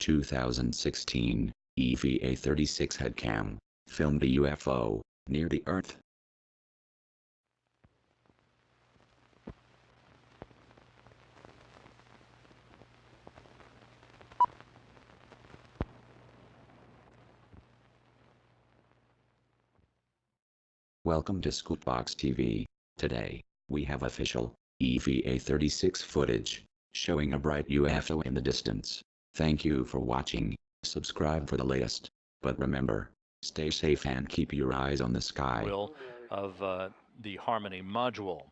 2016, EVA 36 headcam filmed a UFO near the Earth. Welcome to ScoopBoxTV. Today, we have official EVA 36 footage showing a bright UFO in the distance. Thank you for watching. Subscribe for the latest. But remember, stay safe and keep your eyes on the sky. Of the Harmony module.